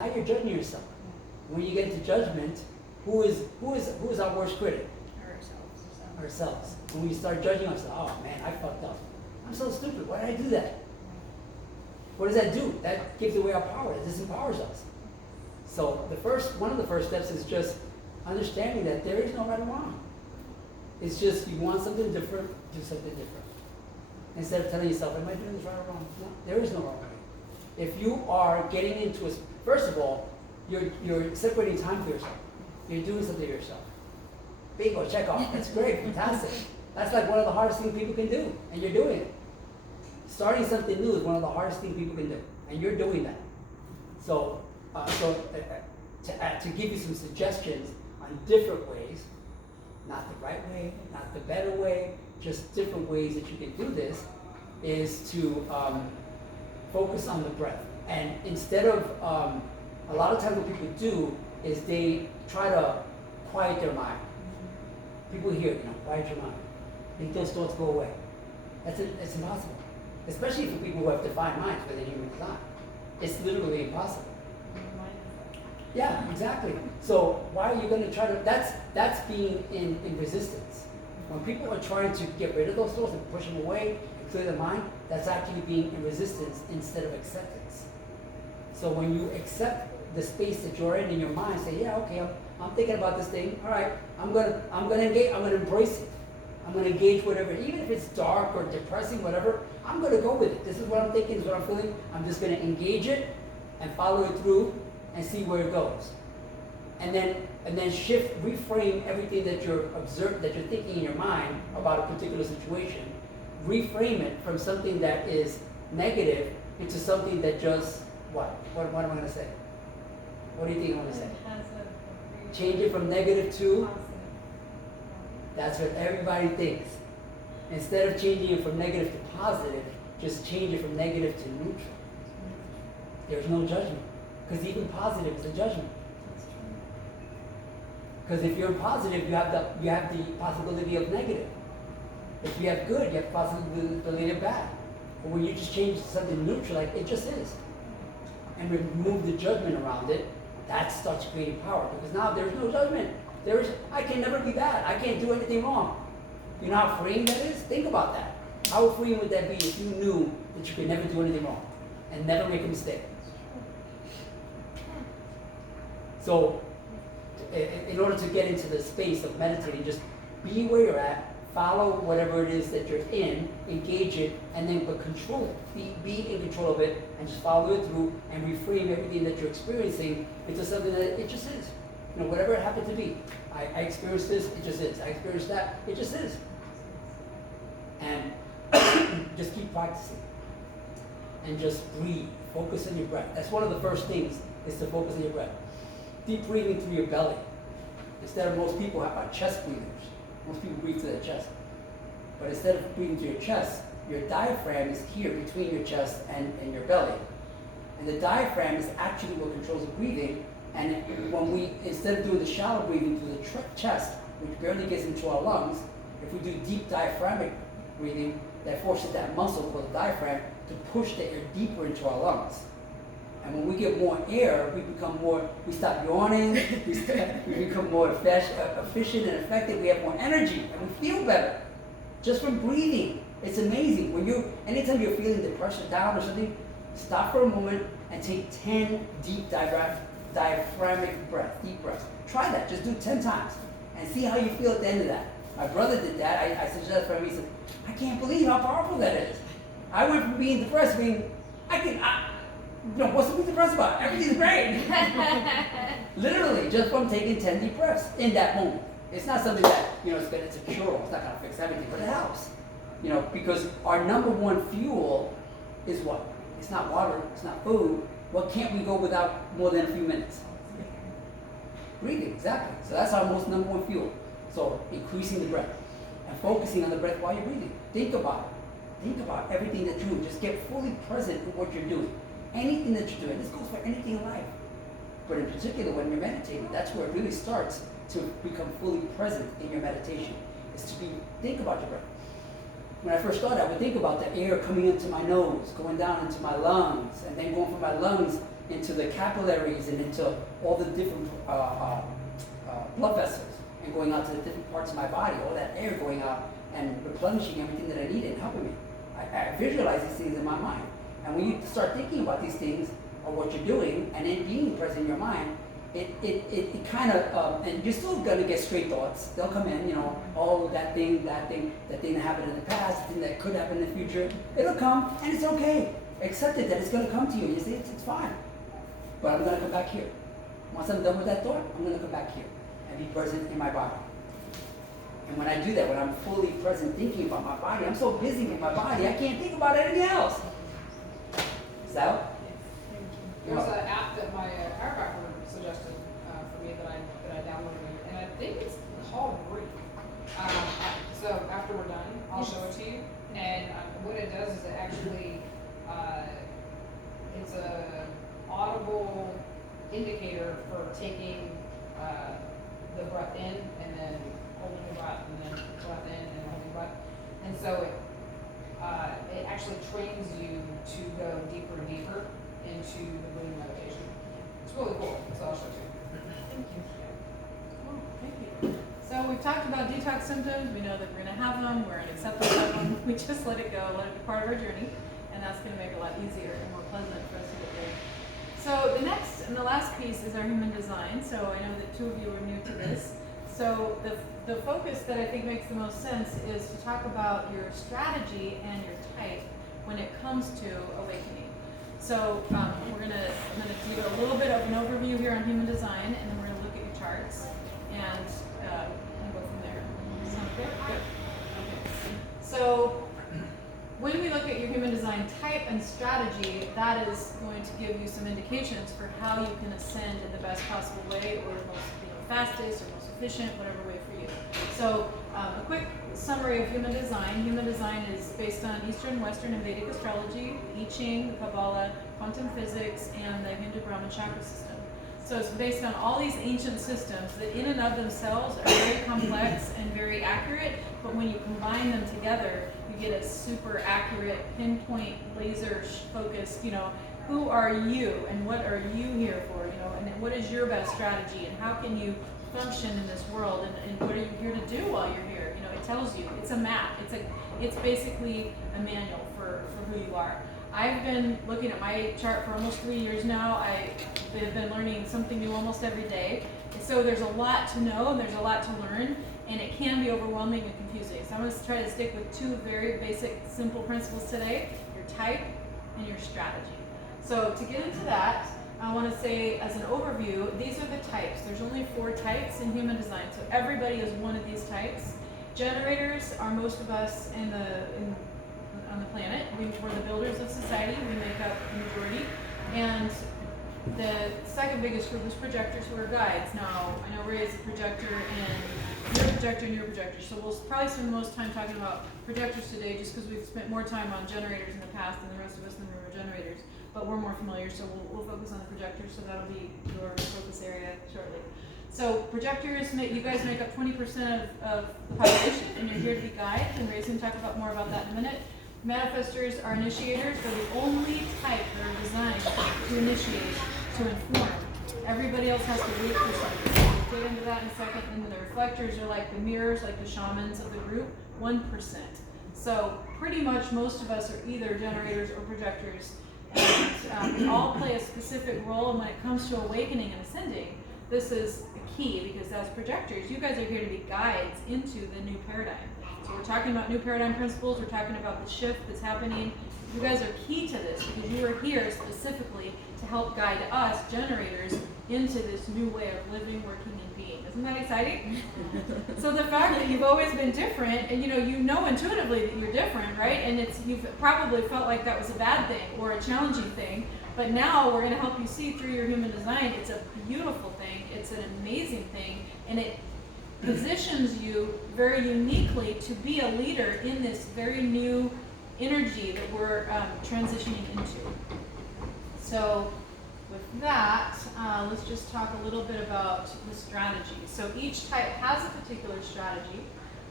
Now you're judging yourself. When you get into judgment, who is our worst critic? Ourselves. When we start judging ourselves, oh man, I fucked up. I'm so stupid. Why did I do that? What does that do? That gives away our power. It disempowers us. So one of the first steps is just understanding that there is no right or wrong. It's just you want something different, do something different. Instead of telling yourself, am I doing this right or wrong? No, there is no wrong way. If you are getting into a, first of all, you're separating time for yourself. You're doing something to yourself. Bingo, check off. That's great, fantastic. That's like one of the hardest things people can do, and you're doing it. Starting something new is one of the hardest things people can do, and you're doing that. So, to give you some suggestions on different ways, not the right way, not the better way, just different ways that you can do this, is to focus on the breath. And instead of, a lot of times what people do is they try to quiet their mind. People hear, quiet your mind. Make those thoughts go away. It's impossible. Especially for people who have defined minds within human design. It's literally impossible. Yeah, exactly. So why are you going to try to, that's being in resistance. When people are trying to get rid of those thoughts and push them away and clear their mind, that's actually being in resistance instead of acceptance. So when you accept the space that you're in your mind, say, yeah, okay, I'm thinking about this thing. All right, I'm gonna engage. I'm gonna embrace it. I'm gonna engage whatever, even if it's dark or depressing, whatever. I'm gonna go with it. This is what I'm thinking. This is what I'm feeling. I'm just gonna engage it and follow it through and see where it goes. And then shift, reframe everything that you're thinking in your mind about a particular situation. Reframe it from something that is negative into something that just what? What am I gonna say? What do you think I'm gonna say? Change it from negative to? That's what everybody thinks. Instead of changing it from negative to positive, just change it from negative to neutral. There's no judgment. Because even positive is a judgment. Because if you're positive, you have the possibility of negative. If you have good, you have the possibility of bad. But when you just change something neutral, like it just is, and remove the judgment around it, that starts creating power. Because now there's no judgment. I can never be bad. I can't do anything wrong. You know how freeing that is? Think about that. How freeing would that be if you knew that you could never do anything wrong and never make a mistake? So, in order to get into the space of meditating, just be where you're at, follow whatever it is that you're in, engage it, and then but control it. Be in control of it, and just follow it through, and reframe everything that you're experiencing into something that it just is. Whatever it happened to be. I experienced this, it just is. I experienced that, it just is. And just keep practicing. And just breathe. Focus on your breath. That's one of the first things, is to focus on your breath. Deep breathing through your belly. Instead of most people are chest breathers. Most people breathe through their chest. But instead of breathing through your chest, your diaphragm is here between your chest and your belly. And the diaphragm is actually what controls the breathing. And when instead of doing the shallow breathing through the chest, which barely gets into our lungs, if we do deep diaphragmatic breathing, that forces that muscle called the diaphragm to push the air deeper into our lungs. And when we get more air, we stop yawning, we become more efficient and effective, we have more energy, and we feel better. Just from breathing. It's amazing. Anytime you're feeling depressed or down or something, stop for a moment and take 10 deep diaphragmatic breaths, deep breaths. Try that, just do 10 times, and see how you feel at the end of that. My brother did that. I suggested for him, he said, I can't believe how powerful that is. I went from being depressed, what's to be depressed about? Everything's great. Literally, just from taking 10 deep breaths in that moment. It's not something that, it's a cure, it's not gonna fix everything, but it helps. Because our number one fuel is what? It's not water, it's not food. What can't we go without more than a few minutes? Breathing, exactly. So that's our most number one fuel. So increasing the breath and focusing on the breath while you're breathing. Think about it. Think about everything that you do. Just get fully present in what you're doing. Anything that you're doing. This goes for anything in life. But in particular, when you're meditating, that's where it really starts to become fully present in your meditation. Is to think about your breath. When I first started, I would think about the air coming into my nose, going down into my lungs, and then going from my lungs into the capillaries and into all the different blood vessels and going out to the different parts of my body, all that air going out and replenishing everything that I need and helping me. I visualize these things in my mind. And when you start thinking about these things or what you're doing and then being present in your mind, it kind of, and you're still going to get stray thoughts. They'll come in, you know, oh, that thing that happened in the past, the thing that could happen in the future. It'll come, and it's okay. Accept it that it's going to come to you. You say, it's fine. But I'm going to come back here. Once I'm done with that thought, I'm going to come back here and be present in my body. And when I do that, when I'm fully present thinking about my body, I'm so busy with my body, I can't think about anything else. So? There's an app that my chiropractor suggested for me that I downloaded, and I think it's called Breathe. So after we're done, I'll show it to you. And what it does is it actually, it's a audible indicator for taking the breath in and then holding the breath and then breath in and holding breath. And so it actually trains you to go deeper and deeper into the breathing meditation. It's really cool, so I'll show you. Thank you. Cool, thank you. So we've talked about detox symptoms. We know that we're going to have them. We're going to accept them. We just let it go, let it be part of our journey, and that's going to make it a lot easier and more pleasant for us to get there. So the next and the last piece is our human design. So I know that two of you are new to this. So the focus that I think makes the most sense is to talk about your strategy and your type when it comes to awakening. So I'm gonna do a little bit of an overview here on human design, and then we're gonna look at your charts and go from there. Sound good? Good. Okay. So when we look at your human design type and strategy, that is going to give you some indications for how you can ascend in the best possible way, or most fastest, or most efficient, whatever way for you. So a quick summary of human design. Human design is based on Eastern, Western, and Vedic astrology, I Ching, the Kabbalah, quantum physics, and the Hindu Brahman chakra system. So it's based on all these ancient systems that in and of themselves are very complex and very accurate, but when you combine them together, you get a super accurate, pinpoint, laser focused, who are you and what are you here for, and what is your best strategy and how can you function in this world and what are you here to do while you're here? It tells you. It's a map. It's basically a manual for who you are. I've been looking at my chart for almost 3 years now. I've been learning something new almost every day. So there's a lot to know and there's a lot to learn, and it can be overwhelming and confusing. So I'm going to try to stick with two very basic, simple principles today: your type and your strategy. So to get into that, I want to say as an overview, these are the types. There's only 4 types in human design, so everybody is one of these types. Generators are most of us on the planet. We're the builders of society. We make up the majority. And the second biggest group is projectors, who are guides. Now, I know Ray is a projector, and you're a projector, and you're a projector. So we'll probably spend the most time talking about projectors today, just because we've spent more time on generators in the past than the rest of us in the room are generators. But we're more familiar, so we'll focus on the projectors, so that'll be your focus area shortly. So projectors, you guys make up 20% of the population, and you're here to be guides, and Ray's going to talk more about that in a minute. Manifestors are initiators. They're the only type that are designed to initiate, to inform. Everybody else has to wait for something. We'll get into that in a second. And then the reflectors are like the mirrors, like the shamans of the group, 1%. So pretty much most of us are either generators or projectors, and we all play a specific role. And when it comes to awakening and ascending, this is the key, because as projectors, you guys are here to be guides into the new paradigm. So we're talking about new paradigm principles, we're talking about the shift that's happening. You guys are key to this because you are here specifically to help guide us, generators, into this new way of living, working, and being. Isn't that exciting? So the fact that you've always been different, and you know intuitively that you're different, right? And you've probably felt like that was a bad thing or a challenging thing, but now we're going to help you see through your human design. It's a beautiful thing, it's an amazing thing, and it positions you very uniquely to be a leader in this very new energy that we're transitioning into. So with that, let's just talk a little bit about the strategy. So each type has a particular strategy,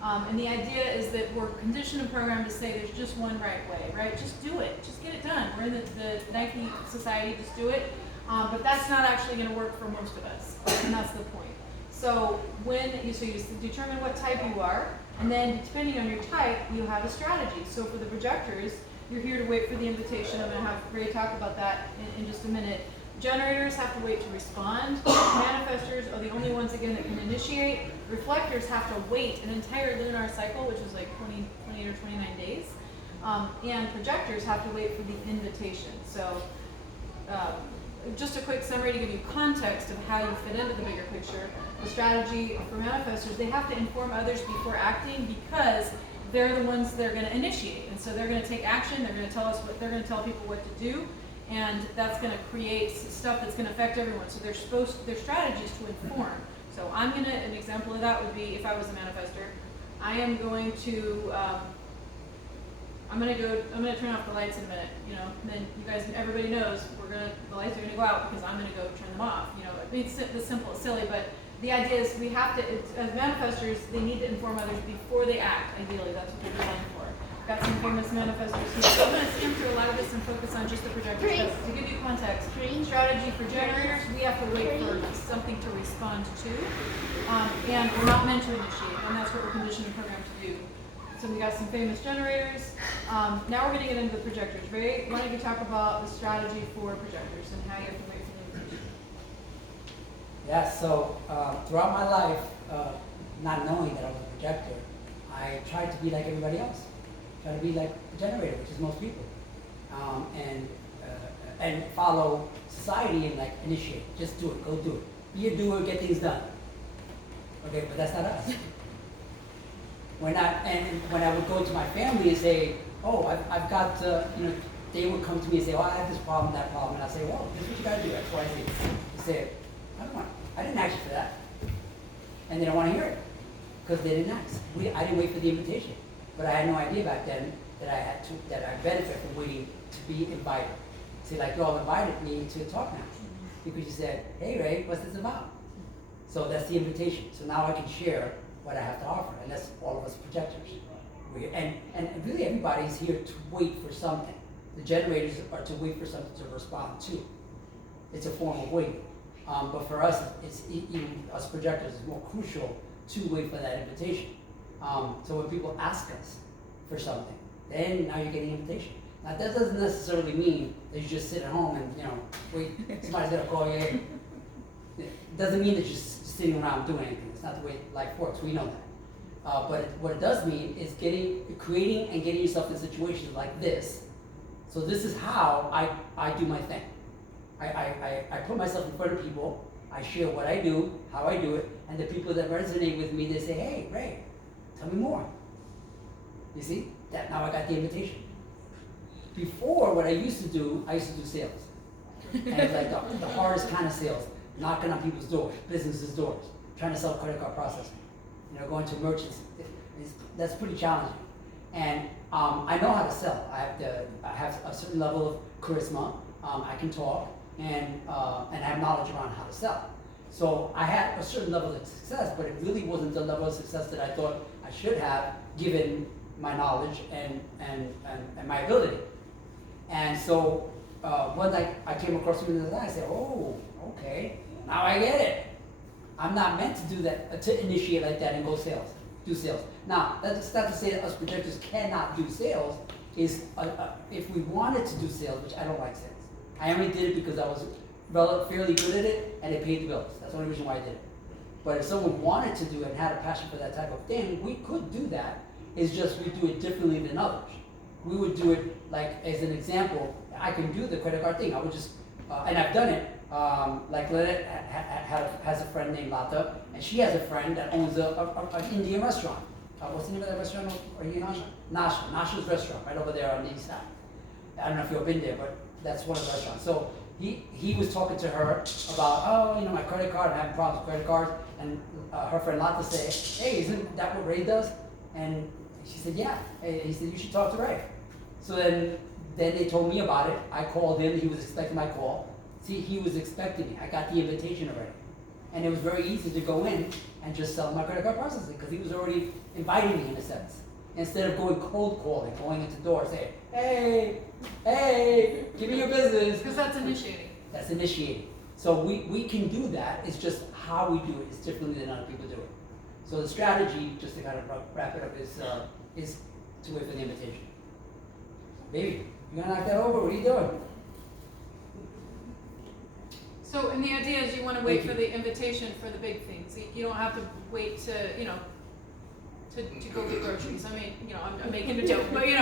and the idea is that we're conditioned and programmed to say there's just one right way, right? Just do it, just get it done. We're in the Nike society, just do it. But that's not actually gonna work for most of us, and that's the point. So so you determine what type you are, and then depending on your type, you have a strategy. So for the projectors, you're here to wait for the invitation. I'm gonna have Ray talk about that in just a minute. Generators have to wait to respond. Manifestors are the only ones, again, that can initiate. Reflectors have to wait an entire lunar cycle, which is like 28 or 29 days. And projectors have to wait for the invitation. So just a quick summary to give you context of how you fit into the bigger picture. The strategy for manifestors, they have to inform others before acting because they're the ones that are going to initiate. And so they're going to take action, they're going to tell people what to do, and that's going to create stuff that's going to affect everyone. So their strategy is to inform. So an example of that would be if I was a manifestor, I'm going to turn off the lights in a minute, and then everybody knows the lights are gonna go out because I'm gonna go turn them off. It's simple, it's silly, but the idea is we have to, as manifestors, they need to inform others before they act, ideally, that's what they're designed for. Got some famous manifestors here. So I'm gonna skim through a lot of this and focus on just the projectors. But to give you context, strategy for generators, we have to wait for something to respond to, and we're not meant to initiate, and that's what we're conditioned and programmed to do. So we got some famous generators. Now we're going to get into the projectors. Ray, why don't you talk about the strategy for projectors and how you have to wait for the invitation? Yeah, so throughout my life, not knowing that I was a projector, I tried to be like everybody else. Try to be like a generator, which is most people, and follow society and like initiate. Just do it, go do it. Be a doer, get things done. Okay, but that's not us. And when I would go to my family and say, oh, I've got, they would come to me and say, oh, I have this problem, that problem, and I say, well, this is what you gotta do, X, Y, Z. They say, I didn't ask you for that. And they don't wanna hear it, because they didn't ask. I didn't wait for the invitation. But I had no idea back then that I benefit from waiting to be invited. See, like y'all invited me to talk now, because you said, hey Ray, what's this about? So that's the invitation. So now I can share what I have to offer, and that's all of us projectors. And really everybody's here to wait for something. The generators are to wait for something to respond to. It's a form of waiting. But for us, us projectors, it's more crucial to wait for that invitation. So when people ask us for something, then now you're getting an invitation. Now that doesn't necessarily mean that you just sit at home and wait, somebody's gonna call you. It doesn't mean that you're just sitting around doing anything. It's not the way life works. We know that. But what it does mean is creating and getting yourself in situations like this. So this is how I do my thing. I put myself in front of people. I share what I do, how I do it, and the people that resonate with me, they say, hey, Ray, tell me more. You see? That now I got the invitation. Before, what I used to do sales. And it's like the hardest kind of sales. Knocking on people's doors, businesses' doors, trying to sell credit card processing, going to merchants. That's pretty challenging. And I know how to sell. I have a certain level of charisma. I can talk, and I have knowledge around how to sell. So I had a certain level of success, but it really wasn't the level of success that I thought I should have, given my knowledge and my ability. And so one night I came across something that I said, oh, okay. Now I get it. I'm not meant to do that, to initiate like that and do sales. Now, that's not to say that us projectors cannot do sales. If we wanted to do sales, which I don't like sales. I only did it because I was fairly good at it and it paid the bills. That's the only reason why I did it. But if someone wanted to do it and had a passion for that type of thing, we could do that. It's just we do it differently than others. We would do it, like, as an example, I can do the credit card thing. I would just, and I've done it. Like Lynette has a friend named Lata, and she has a friend that owns an Indian restaurant. What's the name of that restaurant? Are you Nasha? Nasha's restaurant, right over there on the east side. I don't know if you've been there, but that's one of the restaurants. So he was talking to her about, my credit card, I'm having problems with credit cards, and her friend Lata said, hey, isn't that what Ray does? And she said, yeah. And he said, you should talk to Ray. So then they told me about it. I called him. He was expecting my call. See, he was expecting me. I got the invitation already. And it was very easy to go in and just sell my credit card processing because he was already inviting me in a sense. Instead of going cold calling, going into doors, saying, hey, give me your business. Because that's initiating. That's initiating. So we can do that, it's just how we do it is differently than other people do it. So the strategy, just to kind of wrap it up, is to wait for the invitation. Baby, you gonna knock that over? What are you doing? So, and the idea is you want to wait Thank for you. the invitation for the big things. You don't have to wait to, to go get groceries. I mean, I'm making a joke, but you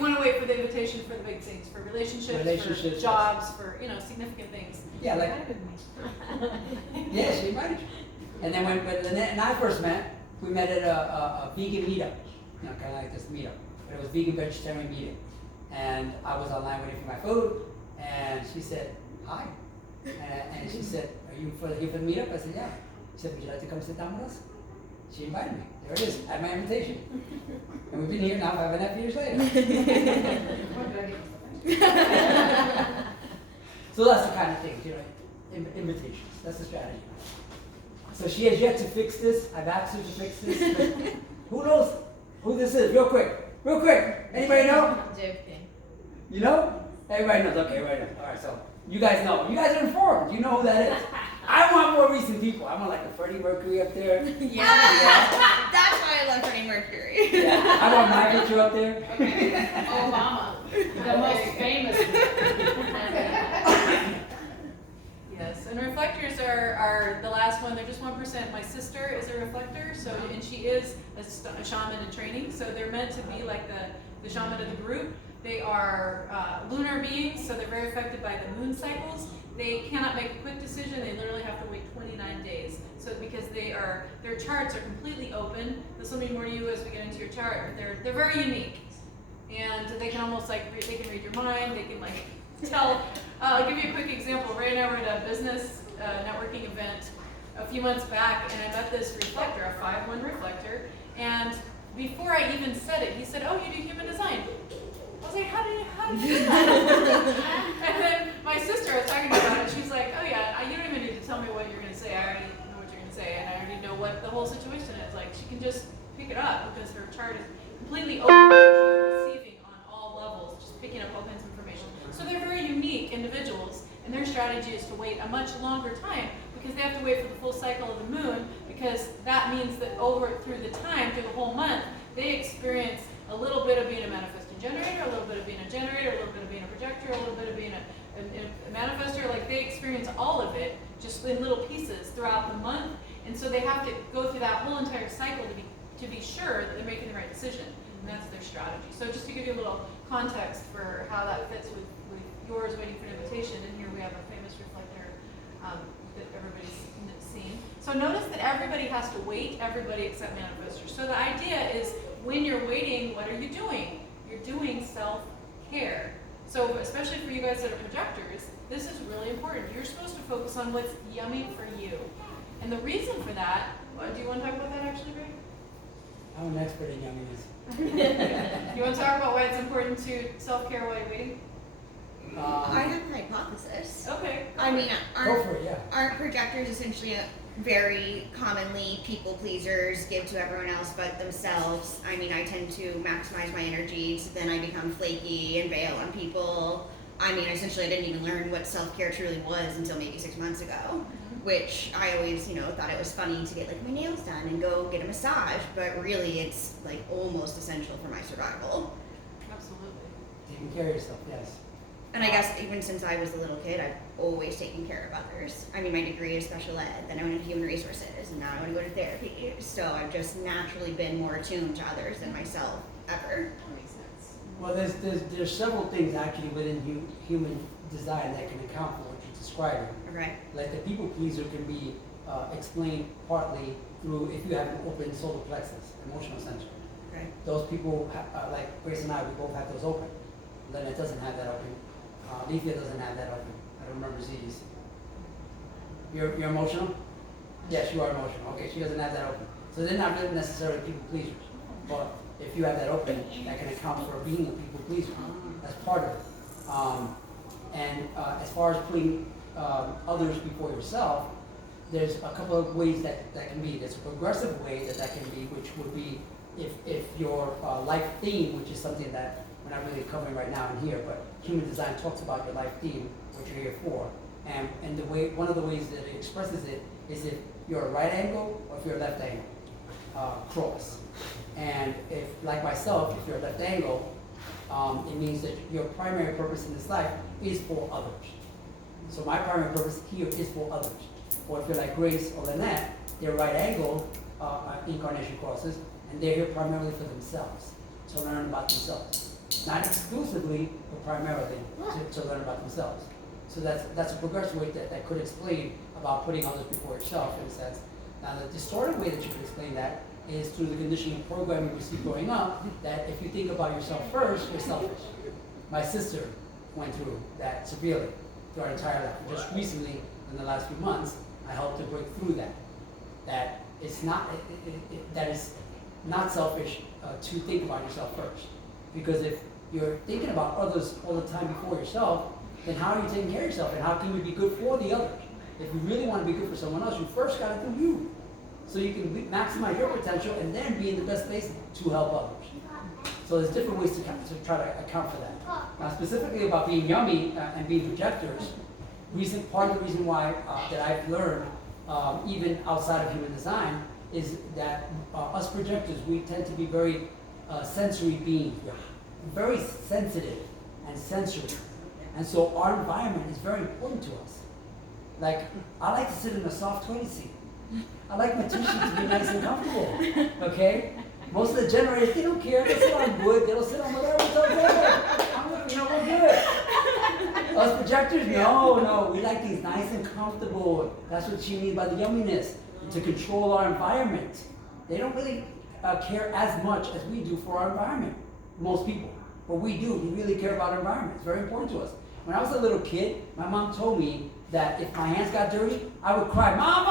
want to wait for the invitation for the big things, for relationships, for jobs, for, significant things. Yeah, like, yeah, she invited you. And then when Lynette and I first met, we met at a vegan meetup, kind of like this meetup, but it was vegan vegetarian meeting. And I was online waiting for my food, and she said, hi. And she said, are you here for the meetup? I said, yeah. She said, would you like to come sit down with us? She invited me. There it is. I had my invitation. And we've been here now 5.5 years later. So that's the kind of thing, invitations. That's the strategy. So she has yet to fix this. I've asked her to fix this. But who knows who this is? Real quick. Anybody know? Joking. You know? Everybody knows. Okay, everybody knows. All right, so you guys know. You guys are informed. You know who that is. I want more recent people. I want like a Freddie Mercury up there. Yeah, that's why I love Freddie Mercury. Yeah, I want my picture up there. Okay. Obama, the most famous. Yes, and reflectors are the last one. They're just 1%. My sister is a reflector, and she is a shaman in training. So they're meant to be like the shaman of the group. They are lunar beings, so they're very affected by the moon cycles. They cannot make a quick decision. They literally have to wait 29 days. So because their charts are completely open. This will mean more to you as we get into your chart. They're very unique, and they can almost they can read your mind. They can tell. I'll give you a quick example. Ray and I were at a business networking event a few months back, and I met this reflector, a 5/1 reflector. And before I even said it, he said, "Oh, you do human design." I was like, how did you do that? And then my sister, I was talking about it, she's like, oh yeah, you don't even need to tell me what you're going to say. I already know what you're going to say, and I already know what the whole situation is. Like, she can just pick it up because her chart is completely open. She's receiving on all levels, just picking up all kinds of information. So they're very unique individuals, and their strategy is to wait a much longer time because they have to wait for the full cycle of the moon, because that means that through the whole month, they experience a little bit of being a manifesting generator, a little bit of being a generator, a little bit of being a projector, a little bit of being a manifestor. Like, they experience all of it just in little pieces throughout the month, and so they have to go through that whole entire cycle to be sure that they're making the right decision, and that's their strategy. So just to give you a little context for how that fits with yours waiting for an invitation, and here we have a famous reflector that everybody's seen. So notice that everybody has to wait, everybody except manifestors. So the idea is, when you're waiting, what are you doing? You're doing self-care. So especially for you guys that are projectors, this is really important. You're supposed to focus on what's yummy for you. And the reason for that, do you want to talk about that actually, Ray? I'm an expert in yumminess. You want to talk about why it's important to self-care while you're waiting? I have a hypothesis. Okay. I mean, Go for it, yeah. aren't projectors essentially very commonly people pleasers, give to everyone else but themselves? I mean, I tend to maximize my energy, so then I become flaky and bail on people. I mean, essentially, I didn't even learn what self-care truly was until maybe 6 months ago, which I always, thought it was funny to get my nails done and go get a massage, but really it's almost essential for my survival. Absolutely. Taking care of yourself, yes. And I guess even since I was a little kid, I've always taken care of others. I mean, my degree is special ed, then I went into human resources, and now I want to go to therapy. So I've just naturally been more attuned to others than myself ever. That makes sense. Well, there's several things actually within human design that can account for what you're describing. Okay. Like the people pleaser can be explained partly through if you have an open solar plexus, emotional center. Okay. Those people, like Grace and I, we both have those open. Lynette doesn't have that open. Leafia doesn't have that open. I don't remember Z's. You're emotional? Yes, you are emotional. Okay, she doesn't have that open. So they're not really necessarily people pleasers. But if you have that open, that can account for being a people pleaser. That's part of it. And as far as putting others before yourself, there's a couple of ways that can be. There's a progressive way that can be, which would be if your life theme, which is something that we're not really covering right now in here, but human design talks about your life theme, what you're here for, And the way, one of the ways that it expresses it is if you're a right angle or if you're a left angle cross. And if, like myself, if you're a left angle, it means that your primary purpose in this life is for others. So my primary purpose here is for others. Or if you're like Grace or Lynette, they're right angle incarnation crosses, and they're here primarily for themselves, to learn about themselves. Not exclusively, but primarily to learn about themselves. So that's a progressive way that could explain about putting others before yourself, in a sense. Now, the distorted way that you can explain that is through the conditioning programming we received growing up, that if you think about yourself first, you're selfish. My sister went through that severely through our entire life. Just recently, in the last few months, I helped her break through that. That it's not, that is not selfish to think about yourself first. Because if you're thinking about others all the time before yourself, then how are you taking care of yourself, and how can you be good for the others? If you really want to be good for someone else, you first got to do you. So you can maximize your potential and then be in the best place to help others. So there's different ways to try to account for that. Now, specifically about being yummy and being projectors, part of the reason why that I've learned, even outside of human design, is that us projectors, we tend to be very sensory beings. We're very sensitive and sensory. And so our environment is very important to us. Like, I like to sit in a soft toilet seat. I like my tissue to be nice and comfortable, okay? Most of the generators, they don't care. They sit on wood, they'll sit on whatever, it's okay. We're good. Us projectors, no, we like things nice and comfortable. That's what you mean by the yumminess, to control our environment. They don't really care as much as we do for our environment, most people. But we do, we really care about our environment. It's very important to us. When I was a little kid, my mom told me that if my hands got dirty, I would cry, Mom,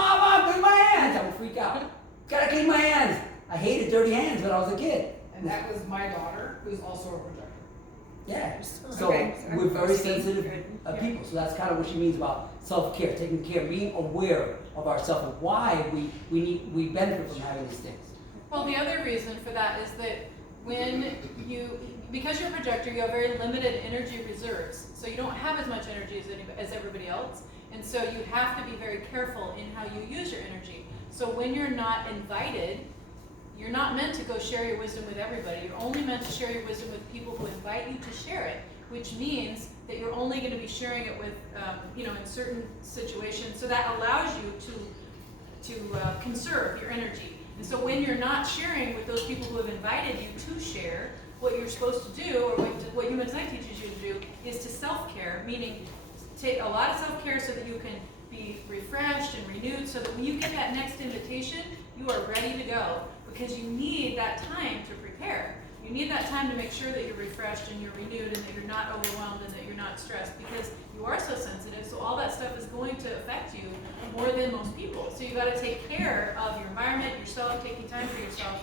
clean my hands! I would freak out. Gotta clean my hands! I hated dirty hands when I was a kid. And that was my daughter, who's also a projector. Yeah. So Okay. we're very sensitive people. So that's kind of what she means about self-care, taking care, being aware of ourselves and why we benefit from having these things. Well, the other reason for that is that because you're a projector, you have very limited energy reserves. So you don't have as much energy as everybody else. And so you have to be very careful in how you use your energy. So when you're not invited, you're not meant to go share your wisdom with everybody. You're only meant to share your wisdom with people who invite you to share it, which means that you're only going to be sharing it with, in certain situations. So that allows you to conserve your energy. And so when you're not sharing with those people who have invited you to share, what you're supposed to do, or what Human Design teaches you to do, is to self-care, meaning take a lot of self-care so that you can be refreshed and renewed, so that when you get that next invitation, you are ready to go, because you need that time to prepare. You need that time to make sure that you're refreshed and you're renewed and that you're not overwhelmed and that you're not stressed, because you are so sensitive, so all that stuff is going to affect you more than most people. So you got to take care of your environment, yourself, taking time for yourself,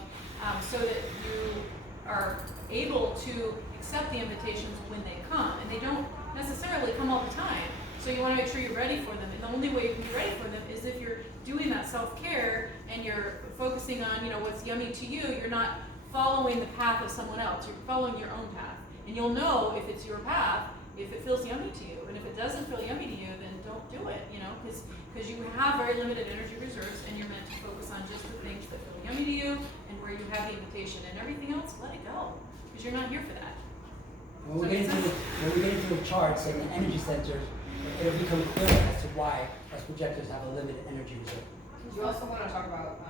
so that you are able to accept the invitations when they come, and they don't necessarily come all the time. So you want to make sure you're ready for them, and the only way you can be ready for them is if you're doing that self-care and you're focusing on, what's yummy to you. You're not following the path of someone else. You're following your own path, and you'll know if it's your path if it feels yummy to you, and if it doesn't feel yummy to you, then don't do it. Because you have very limited energy reserves, and you're meant to focus on just the things that feel yummy to you and where you have the invitation, and everything else, let it go, because you're not here for that. When we get into the charts and the energy centers, it'll become clear as to why us projectors have a limited energy reserve. You also want to talk about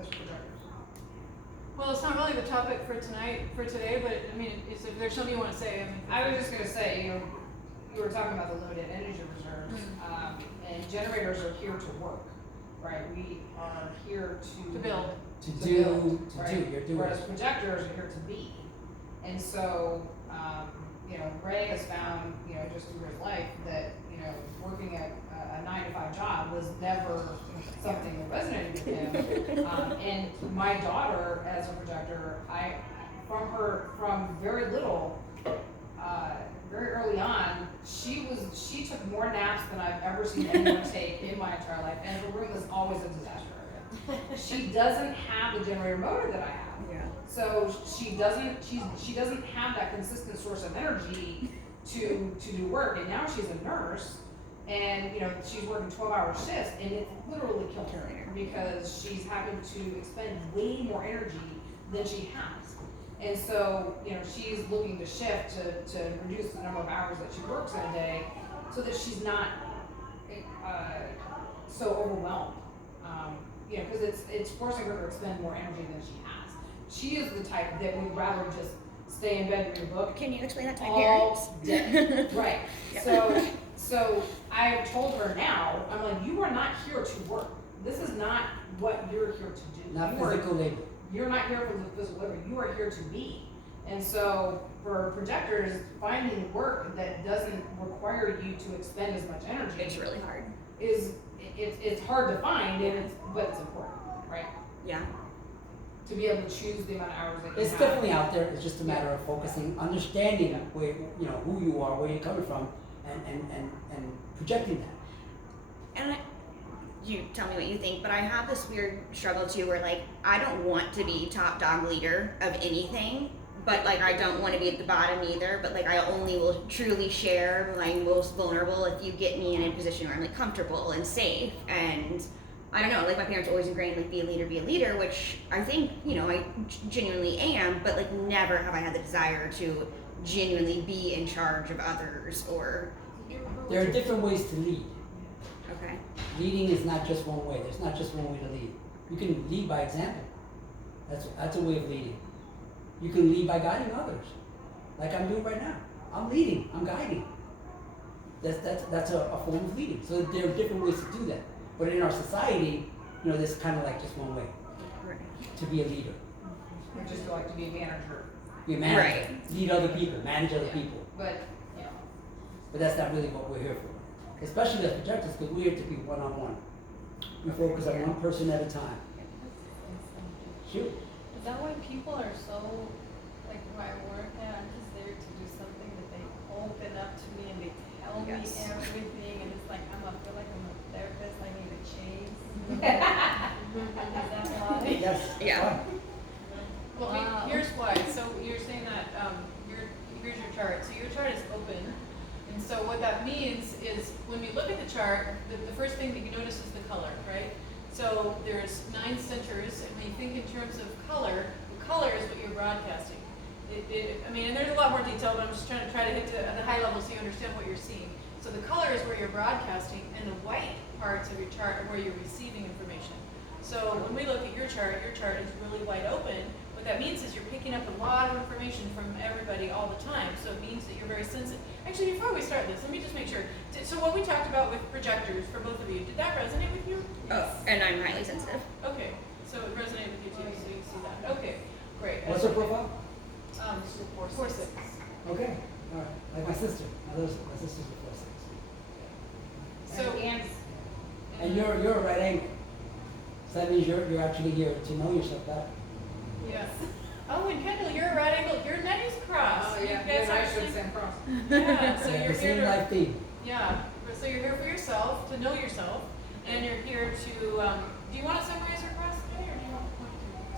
as projectors. Well, it's not really the topic for today, but if there's something you want to say, I was just going to say, you were talking about the limited energy reserves, and generators are here to work, right? We are here to build. To do. You're doing. Whereas projectors are here to be. And so, Ray has found, just through his life that, working at a 9-to-5 job was never something that resonated with him. And my daughter, as a projector, from very little, very early on, she took more naps than I've ever seen anyone take in my entire life, and her room was always a disaster area. She doesn't have the generator motor that I have. Yeah. So she doesn't have that consistent source of energy to do work, and now she's a nurse, and, you know, she's working 12-hour shifts, and it's literally killing her, because she's having to expend way more energy than she has. And so, you know, she's looking to shift to reduce the number of hours that she works in a day, so that she's not, so overwhelmed. You know, because it's forcing her to expend more energy than she has. She is the type that would rather just stay in bed with a book Can you explain that to my all parents? day. Right. Yeah. So I told her now, I'm like, you are not here to work. This is not what you're here to do. Not You are- physical labor. You're not here for the physical labor. You are here to be. And so for projectors, finding work that doesn't require you to expend as much energy It's really hard. it's hard to find, and but it's important, right? Yeah. To be able to choose the amount of hours that you It's have. definitely out there, it's just a matter of focusing, understanding where, you know, who you are, where you're coming from, and projecting that. And you tell me what you think, but I have this weird struggle too where like I don't want to be top dog leader of anything, but like I don't want to be at the bottom either, but like I only will truly share when I'm most vulnerable if you get me in a position where I'm like comfortable and safe. And I don't know, like my parents always ingrained like be a leader, which I think, you know, I genuinely am, but like never have I had the desire to genuinely be in charge of others or There are different ways to lead. okay. Leading is not just one way, there's not just one way to lead. You can lead by example. That's a way of leading. You can lead by guiding others, like I'm doing right now. I'm leading, I'm guiding. That's a form of leading. So there are different ways to do that. But in our society, you know, there's kind of like just one way Right. to be a leader. I just feel like to be a manager, Be a manager, Right. lead other people, manage other Yeah. people. but, you know, But that's not really what we're here for. Especially as projectors, because we're here to be one-on-one. We focus on one person at a time. Shoot. Is that why people are so, like where I work at, I'm just there to do something that they open up to me and they tell me Yes. everything and it's like I feel like I'm a therapist, I need a chase. Is that why? Yes. Yeah. fine. Well, Wow. here's why. So you're saying that here's your chart. So your chart is open, and so what that means is when we look at the chart, the first thing that you notice is the color, right? So there's 9 centers, and when you think in terms of color, the color is what you're broadcasting. I mean, and there's a lot more detail, but I'm just trying to hit at the high level so you understand what you're seeing. So the color is where you're broadcasting, and the white parts of your chart are where you're receiving information. So when we look at your chart is really wide open. What that means is you're picking up a lot of information from everybody all the time. So it means that you're very sensitive. Actually, before we start this, let me just make sure. So what we talked about with projectors for both of you, did that resonate with you? Oh, and I'm highly sensitive. Okay, so it resonated with you too, so you see that. Okay, great. What's her profile? 4-6. Okay, all right. Like my sister. My sister's a 4-6. So And you're a right angle. So that means you're actually here to know yourself better. yes. Oh, and Kendall, you're a right angle. Your neck is crossed. oh, yeah, You guys I actually. should send cross. Yeah. So Yeah, you're the here same to. life theme. Yeah, so you're here for yourself, to know yourself, and you're here to, do you want to summarize your cross today, or do you want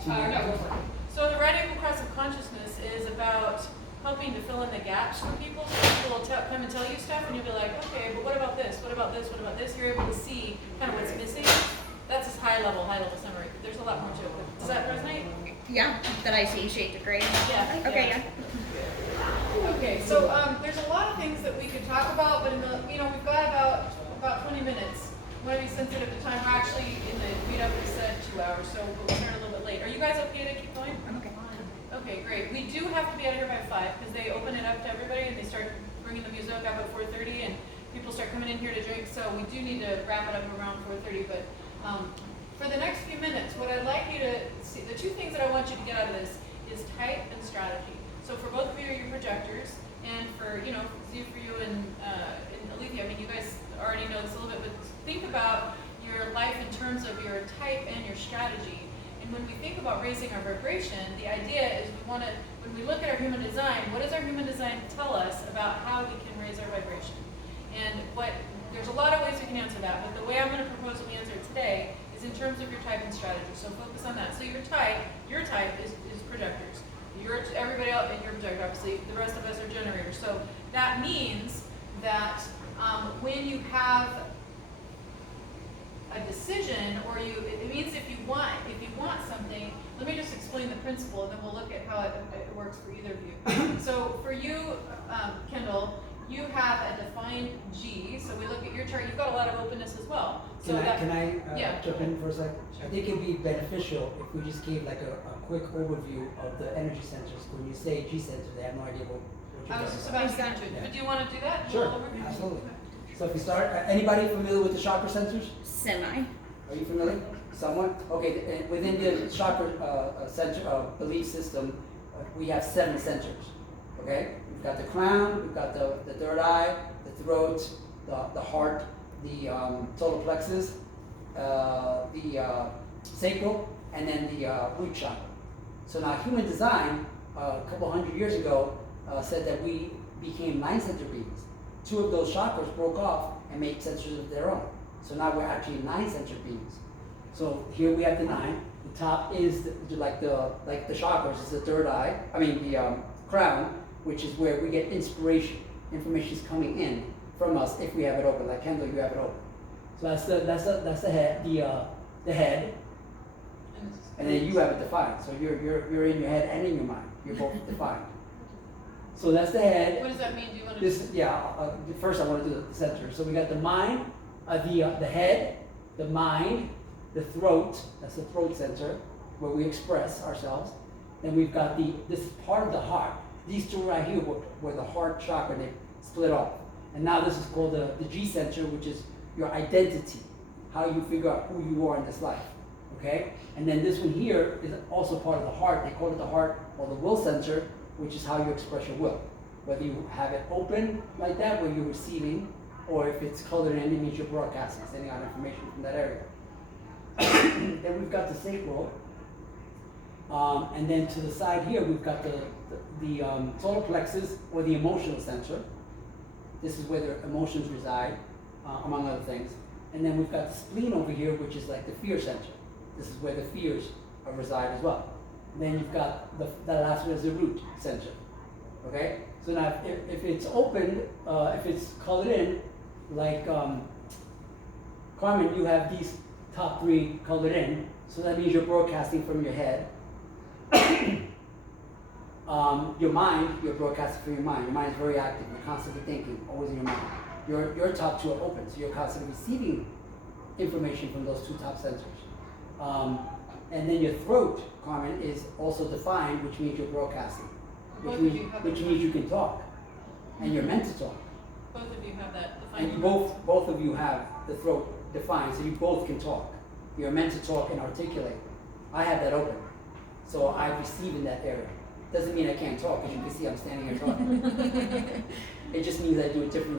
to? No, go for it. So the right angle cross of consciousness is about helping to fill in the gaps for people, so people will come and tell you stuff, and you'll be like, okay, but what about this, what about this, what about this? You're able to see kind of what's missing. That's his high level summary. There's a lot more to it, but does that resonate? Yeah, that I see shades of gray. Yeah. Okay, Yeah. yeah. Okay, so there's a lot of things that we could talk about, but in the we've got about 20 minutes. I want to be sensitive to time. We're actually in the meetup we said 2 hours, so we'll start a little bit late. Are you guys okay to keep going? I'm okay. Okay, great. We do have to be out of here by 5 because they open it up to everybody and they start bringing the music up at 4:30 and people start coming in here to drink. So we do need to wrap it up around 4:30. But for the next few minutes, what I'd like you to see, the 2 things that I want you to get out of this is type and strategy. So for both of you, are your projectors, and for you and Alethea, I mean, you guys already know this a little bit, but think about your life in terms of your type and your strategy. And when we think about raising our vibration, the idea is when we look at our human design, what does our human design tell us about how we can raise our vibration? And there's a lot of ways we can answer that, but the way I'm going to propose that we answer it today is in terms of your type and strategy. So focus on that. So your type is projectors. Everybody else, and you're projector, obviously. The rest of us are generators. So that means that when you have a decision, or it means if you want something, let me just explain the principle, and then we'll look at how it works for either of you. So for you, Kendall, you have a defined G, so we look at your chart, you've got a lot of openness as well. So Can I yeah. jump in for a sec? I think it'd be beneficial if we just gave like a quick overview of the energy centers. When you say G center, they have no idea what you're I was talking just about. about to get to it, but do you wanna do that? Sure, Little overview? absolutely. So if we start, anybody familiar with the chakra centers? Semi. Are you familiar? Somewhat? Okay, within the chakra center belief system, we have 7 centers. Okay? We've got the crown, we've got the third eye, the throat, the heart, the solar plexus, the sacral, and then the root chakra. So now human design, a couple hundred years ago, said that we became 9 center beings. 2 of those chakras broke off and made centers of their own. So now we're actually 9 center beings. So here we have the 9. The top is like the chakras is the third eye. I mean the crown, which is where we get inspiration. Information is coming in from us if we have it open. Like Kendall, you have it open. So that's the head. The head, and then you have it defined. So you're in your head and in your mind. You're both defined. So that's the head. What does that mean? Do you wanna? First I want to do the center. So we got the mind, the head, the mind, the throat. That's the throat center where we express ourselves. Then we've got this is part of the heart. These 2 right here were the heart chakra. They split off, and now this is called the G center, which is your identity, how you figure out who you are in this life. Okay, and then this one here is also part of the heart. They call it the heart or the will center, which is how you express your will. Whether you have it open like that, where you're receiving, or if it's colored in, it means you're broadcasting, sending out information from that area. Then we've got the sacral, and then to the side here, we've got the solar plexus, or the emotional center. This is where the emotions reside, among other things. And then we've got the spleen over here, which is like the fear center. This is where the fears reside as well. Then you've got the last one is the root center. Okay? So now if it's open, if it's colored in, like Carmen, you have these top 3 colored in, so that means you're broadcasting from your head. Your mind, you're broadcasting from your mind. Your mind is very active. You're constantly thinking, always in your mind. Your top 2 are open, so you're constantly receiving information from those 2 top centers. And then your throat, Carmen, is also defined, which means you're broadcasting, which means you can talk, and you're meant to talk. Both of you have that defined. And you both of you have the throat defined, so you both can talk. You're meant to talk and articulate. I have that open, so I receive in that area. Doesn't mean I can't talk, as you can see I'm standing here talking. It just means I do it differently